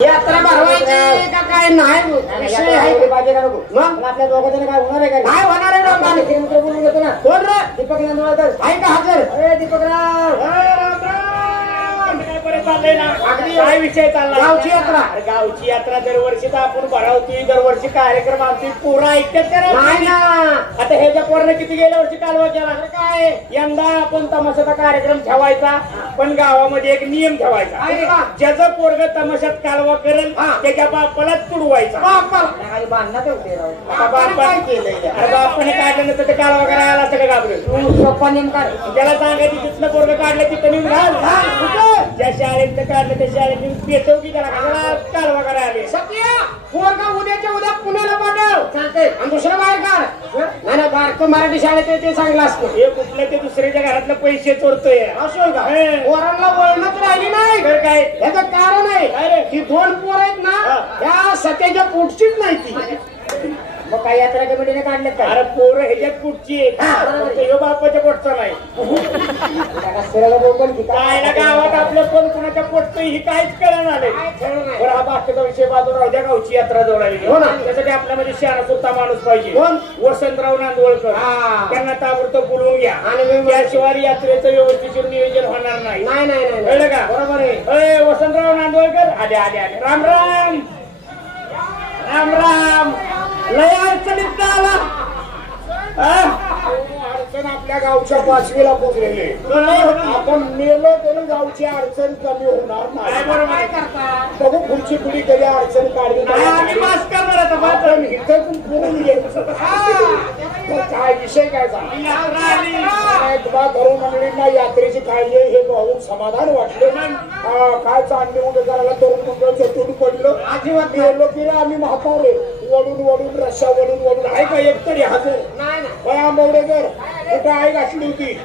यात्रा भरवायची का काय नाही विषय आहे पाहिजे का नको मग आपल्या दोघांना काय होणार आहे काय होणार आहे राम गाणे मित्र बोलून घेतो ना कोण रे दीपक नंदवाळकर आहे का हजर अरे दीपकराव काय विषय चालला गावची यात्रा गावची यात्रा दरवर्षीचा आपण भरवतोय दरवर्षी कार्यक्रम आमची पूर्ण ऐकतात का नाही ना आता ह्याच्या पोरानं किती गेल्या वर्षी कालवा केला काय यंदा आपण तमाशाचा कार्यक्रम ठेवायचा पण गावामध्ये एक नियम ठेवायचा ज्याचं पोरग तमाशात कालवा करेल त्याच्या बापालाच तुडवायचा बांधण्यात बापाने काढलं नसतं ते कालवा करायला सगळं घाबरेल सोपा नेम काढ ज्याला सांगायचं तिथलं पोरग काढलं तिथं नेऊन घाल ज्या शाळेत काढलं त्या शाळेत पेटव की त्याला कालवा करायला आले सत्या पोरगा उद्याच्या उद्या पुण्याला पाठव चालते आणि दुसरं बाहेर काढ नाही बाहेर मराठी शाळेत ते चांगलं असतं हे कुठलं ते दुसऱ्याच्या घरातलं पैसे चोरतोय असं का पोरांना वळणच राहिली नाही तर काय याचं कारण आहे ही दोन पोर आहेत ना त्या सत्याच्या पोटचीच नाही ती मग काय यात्रा कमिटीने काढले का अरे पोरं ह्याच्यात कुठची बापाच्या पोटचा नाही काय ना गावात आपलं कोण कुणाच्या पोटचं ही काहीच कळण आलंय बरं हा बाकीचा विषय बाजूला राहू द्या गावची यात्रा जोडायली हो ना त्यासाठी आपल्यामध्ये शहाणा माणूस पाहिजे कोण वसंतराव नांदवळकर त्यांना ताबडतोब बोलवून घ्या आणि त्याशिवाय यात्रेचं व्यवस्थित नियोजन होणार नाही कळलं का बरोबर आहे वसंतराव नांदवळकर आले आले आले राम राम राम राम लय अडचणीत आला अडचण आपल्या गावच्या 5वीला पोचलेली आपण मेलो तरी गावची अडचण कमी होणार नाही बरोबर करता बघू पुढची पिढी कधी अडचण काढली काय विषय काय तरुण मंडळींना यात्रेची काळजी हे बघून समाधान वाटले काय चांगले उद्या करायला तरुण मंडळ चतुर पडलं अजिबात गेलो की आम्ही म्हातारे वडून वडून रस्सा वडून वडून आहे का एक तरी हजर बयामवडेकर कुठं आहे घातली होती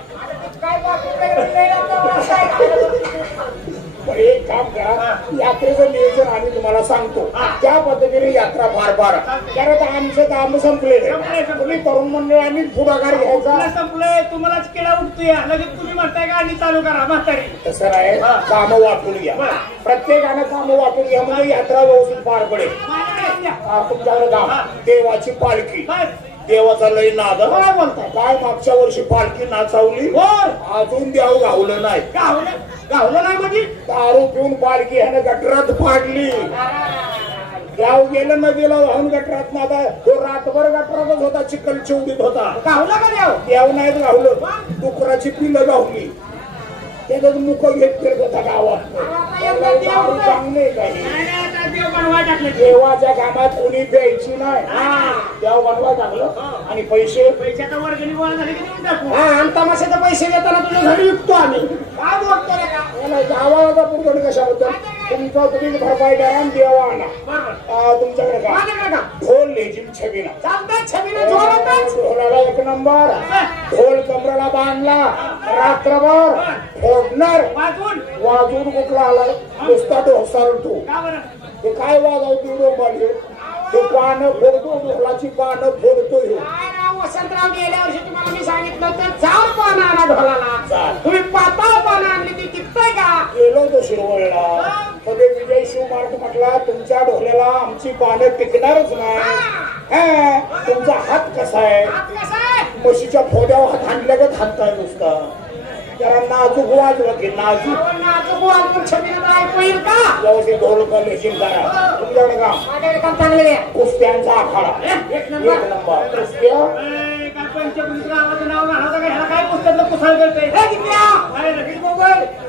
एक काम करा यात्रेचं नियोजन आम्ही तुम्हाला सांगतो त्या पद्धतीने यात्रा फार कारण आमचं काम संपलेलं तुम्ही तरुण मंडळांनी पुढाकार घ्यायचा संपलंय तुम्हालाच केला उठतोय लगेच तुम्ही म्हणताय का आणि चालू करा म्हातारी तसं आहे काम वाटून घ्या प्रत्येकानं काम वाटून घ्या म्हणजे यात्रा व्यवस्थित पार पडेल तुमच्याकडे काम देवाची पालखी देवाचा लय नाद काय बोलताय काय मागच्या वर्षी पालखी नाचावली अजून देव गावलं नाही गावलं नाही म्हणजे दारू पिऊन पालखी ह्यानं गटरात पाडली गाव गेलं नदीला वाहून गटरात नादा तो रातभर गटरातच होता चिखल चिवडीत होता गावला का देव नाही गावलं डुकराची पिलं गावली त्याच मुख घेत फिरत होता गावात चांगले काही देवाच्या कामात कोणी प्यायची नाही देव बनवा टाकलं आणि पैशाचा वर्गणी गोळा झाले की तमाशाचे पैसे देताना तुझ्या घरी विकतो आम्ही काय बोलतो गावाला पुरवण कशाबद्दल तुमचा तुम्ही भरपाई करा देवा आणा तुमच्याकडे का ढोल लेझिम छबिना ढोलाला 1 नंबर ढोल कमराला बांधला रात्रभर फोडणार वाजून कुठला आलाय नुसता ढोसाळतो ते काय वाजवतो डोंबाले ते पानं फोडतो ढोलाची पानं फोडतो वसंतराव गेल्या वर्षी तुम्हाला मी सांगितलं तर जाड पानं आणा ढोलाला तुम्ही पाताळ पानं आणली ती टिकतंय का गेलो तो शिरवळला मध्ये विजय शिवमार्ग म्हटला तुमच्या ढोल्याला आमची पानं टिकणारच नाही तुमचा हात कसा आहे म्हशीच्या फोड्यावर हात हाणल्यागत हातताय नुसता जरा नाजूक वाजवा की नाजूक वाजून छबिना ऐकू येईल का व्यवस्थित ढोल लेझिम करा तुमच्याकडे काम चांगले कुस्त्यांचा आखाडा 1 नंबर कुस्त्या गावाचं नाव घालायचं का काय पुस्तकातलं कुसाळ करतोय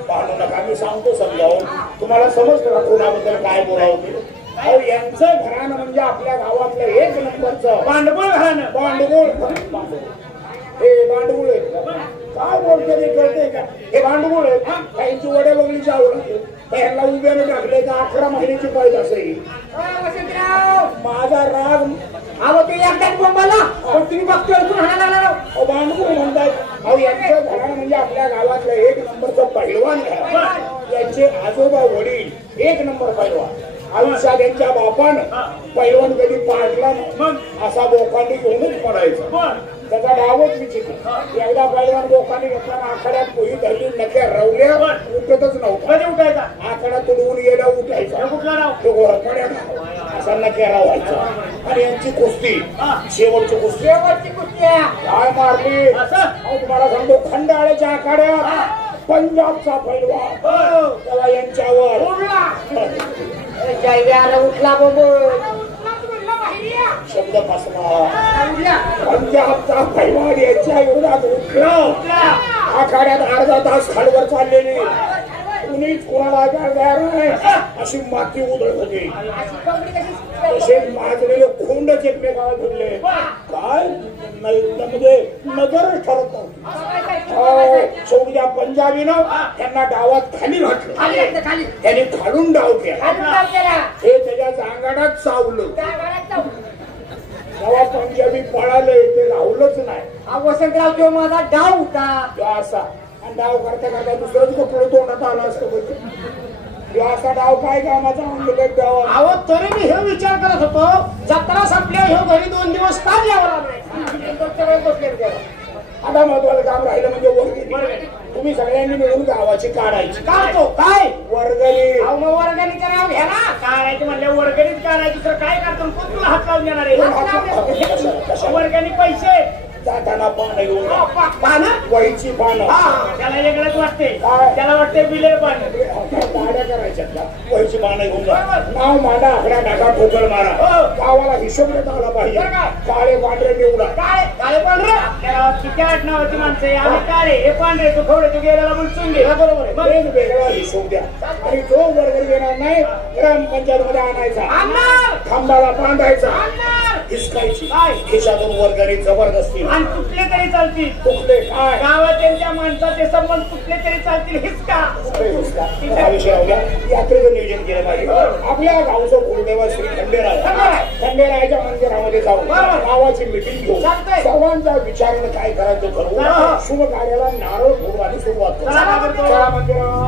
पाहू नका मी सांगतो समजावून तुम्हाला समजतं का कोणाबद्दल काय बोलावं यांचं घराणं म्हणजे आपल्या गावातलं 1 नंबरचं भांडवळ घराणं भांडवळ हे भांडवळ काय बोलते ते कळते का हे भांडवळ आहे काहींची वड्या बघलीची आवड त्यांना उभ्याने टाकले तर 11 महिन्याची पाहिजे असेल माझा राग अहो ते एकदाच बोंबाला तुम्ही बघतोय भांडवळ म्हणतात अहो यांचं घराणं म्हणजे आपल्या गावातलं 1 नंबरचं पहिलवान घराणं यांचे आजोबा वडील 1 नंबर पहिलवान आयुष्यात त्यांच्या बापानं पैलवान कधी पाडला नाही, असा बोकांडी घेऊनच पडायचा. त्याचा डावच विचित्र. एकदा पैलवान बोकांडी घेतला आखाड्यात पोही धरली, नक्या रवल्या, उठतच नव्हता. उठायचा आखाडा तुडवून गेला, उठायचा तो घोरपड्या असा नक्या रावायचा. आणि यांची कुस्ती, शेवटची कुस्ती काय मारली तुम्हाला सांगतो. खंडाळ्याच्या आखाड्यात पंजाबचा पैलवान त्याला यांच्यावर उठला शब्द फसला. पंजाबचा पैलवान यांच्या विरोधात उठला. आखाड्यात अर्धा तास खालवर चाललेली, कुणीच कोणाला तयार नाही, अशी माती उधळत होती. तसेच माजलेले खोंडच एकमेकाला फिरले. काय म्हणजे नजर ठरत नव्हती. शेवटी पंजाबीनं त्यांना डावात खाली घातलं. त्यांनी खालून डाव केला. हे त्याच्या जांगाडात चावलं. जेव्हा पंजाबी पळाले ते राहुलच नाही. हा वसंतराव जो माझा डाव होता असा, आणि डाव करता करता दुसरंच कपडे तोंडात आला असतं. असा डाव काय कामाचा म्हणजे डाव. अहो तरी मी हे विचार करत होतो, जत्रा संपल्या हे घरी 2 दिवस का यावं लागले. आता महत्वाचं काम राहिलं म्हणजे वर्गणी. तुम्ही सगळ्यांनी मिळून गावाची काढायची. काढतो काय वर्गणी. मग वर्गणीचं नाव घ्या ना. काढायची म्हणल्या वर्गणीच काढायची, तर काय करतो कोण तुला हात लावून देणार आहे. वर्गणी पैसे जाताना पानं घेऊन, पानं वहीची पानं. त्याला वेगळंच वाटते, त्याला वाटते बिले पानं. गाड्या करायच्या वहीची पानं घेऊन जा. नाव मांडा, आकडा टाका, ठोकळ मारा. गावाला हिशोब देता आला पाहिजे. काळे पांढरे निवडा. काळे पांढरे आपल्या किती आडनावाची माणसं आहे. आम्ही काळे, हे पांढरे, तू थोडे तू गेलेला म्हणून घे. बरोबर आहे. वेगळा हिशोब द्या. आणि जो वर्गणी देणार नाही ग्रामपंचायत मध्ये आणायचा, खांबाला बांधायचा, हिसकायची. खिशातून वर्गणी जबरदस्ती. आणि तुटले तरी चालतील. तुटले काय गावात त्यांच्या माणसाचे संबंध तुटले तरी चालतील. हिसका हा विषय होता. यात्रेचं नियोजन केलं पाहिजे. आपल्या गावचं कुलदेव श्री खंडेराय, खंडेरायाच्या मंदिरामध्ये जाऊन गावाची मिटिंग घेऊन सर्वांचा विचारून काय करायचं करू. शुभ कार्याला नारळ फोडून सुरुवात करू. मंदिरात